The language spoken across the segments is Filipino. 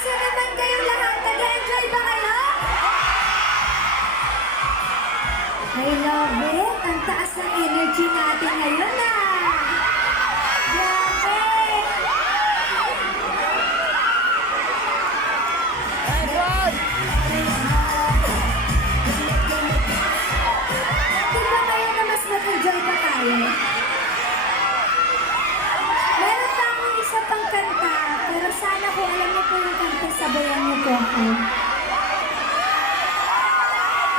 Kamusta naman kayong lahat? Nag-enjoy ba kayo? I love it! Ang taas ng energy natin ngayon Grabe! Di ba kayo na mas mag-enjoy pa tayo? Meron pa akong isa pang kanta, pero sana kung alam niyo po yung kanta, sabayan niyo po ako.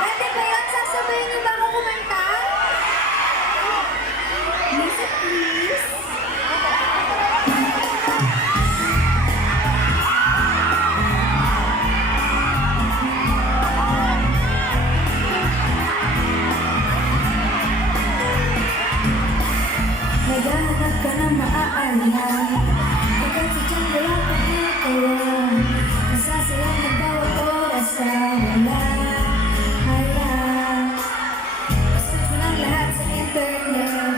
Pwede ba yun? Sasabayan niyo ba ako kumanta? Music please. Naghahanap ka ng maaalihan, pagkat sa tiyan wala kang nakawa. Masasayang ng bawat oras na wala. Hala, gusto ko lang lahat sa internet.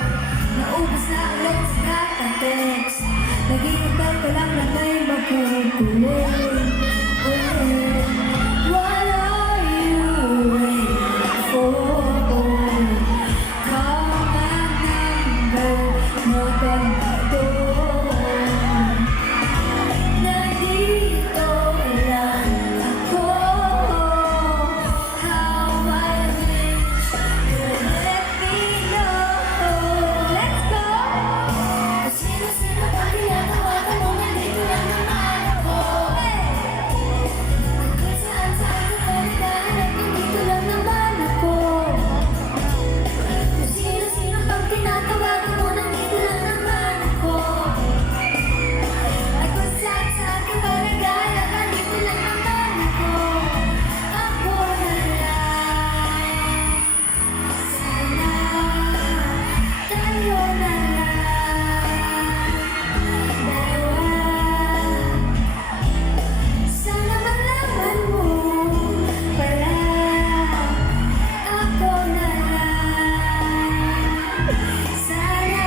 Naubos na ang load sa kaka-text. Naghihintay ko lang na may magkukulit. What are you waiting for? Call my number, November doon. Nandito lang ako. How I wish you let me know. Let's go! Kung sino-sino pa tinatawagan mo, nandito lang naman ako. At kung saan-saan ka pa naghahanap, nandito lang naman ako. Kung sino-sino pang tinatawagan mo, nandito lang naman ako. At kung saan-saan ka pa naghahanap, nandito lang naman ako. Ako na lang. Sana tayo na lang. Dalawa. Sana malaman mo pala. Ako na lang. Sana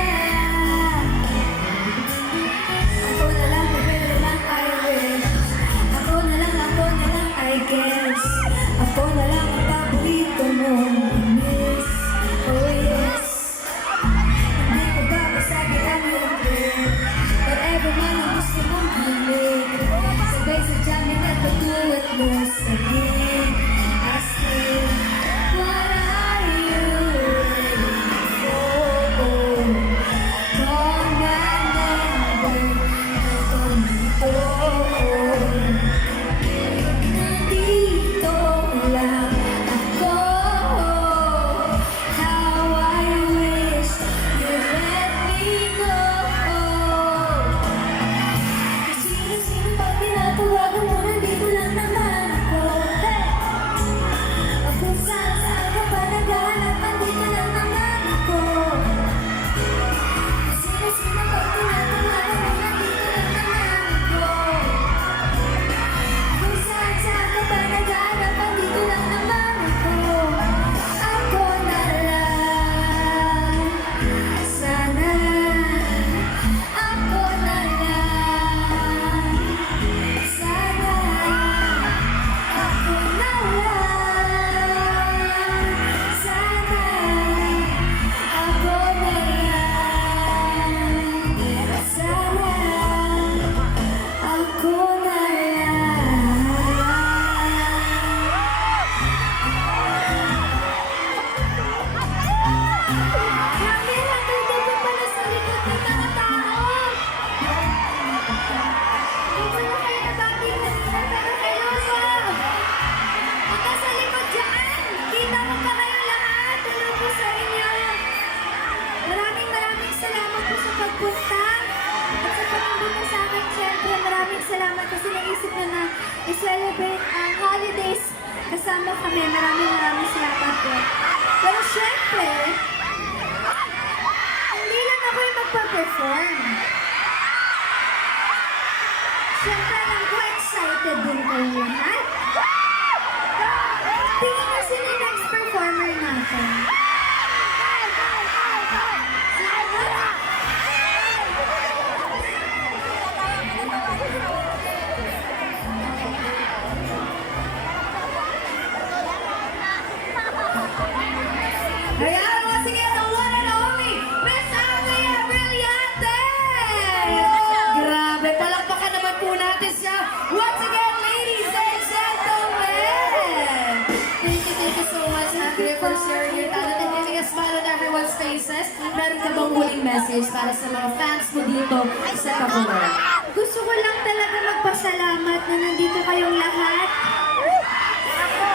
ako na lang, pero lang I wish. Ako na lang I guess. Ako na lang ang paborito mong miss. Oh yes. Hindi ko babasagin ang iyong whatever man ang gusto mong hilig. Sabay sa jamming at pagtuwat mo sa gig. Asking, what are you waiting for? Call my number, nandito. Nandito lang ako. How I wish you let me know. Kung sino-sino pa tinatawagan mo, nandito lang naman ako. At kung saan-saan ka pa naghahanap, nandito lang naman ako. Kung sino-sino pa tinatawagan mo, nandito lang naman ako. Kung saan-saan ka pa naghahanap, nandito lang naman ako. Ako na lang. Sana ako na lang. Sana ako na lang. Sana ako na lang. Sana ako na lang. Grabe, nandito pa pala sa likod ng mga tao. Hindi ko na kayo nabati kanina, pero seryoso. Hanggang sa likod dyan. Kita mo pa kayo lahat. Hello po sa inyo. Maraming salamat po sa pagpunta. At sa pag-imbita sa akin, syempre, maraming salamat kasi naisip nyo na i-celebrate ang holidays kasama kami. Maraming salamat po. Pero syempre, hindi lang ako yung magpa-perform. Syempre, alam ko, excited din kayo lahat. Tingin nyo sino yung next performer natin. huling message para sa mga fans mo dito sa Kapulay? Gusto ko lang talaga magpasalamat na nandito kayong lahat.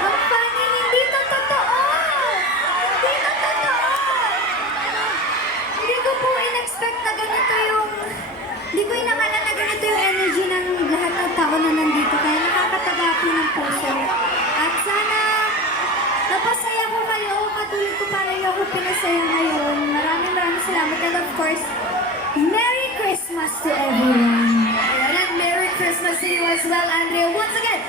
Ang funny, hindi to totoo! Hindi to totoo! Hindi ko po in-expect na ganito yung... Hindi ko inakala na ganito yung energy ng lahat ng tao na nandito. Kaya nakakataga po ng puso. At sana napasaya ko kayo katulad ko paano niyo ako pinasaya ngayon. Maraming salamat. And of course, Merry Christmas to everyone! Ayan, and Merry Christmas to you as well, Andrea. Once again,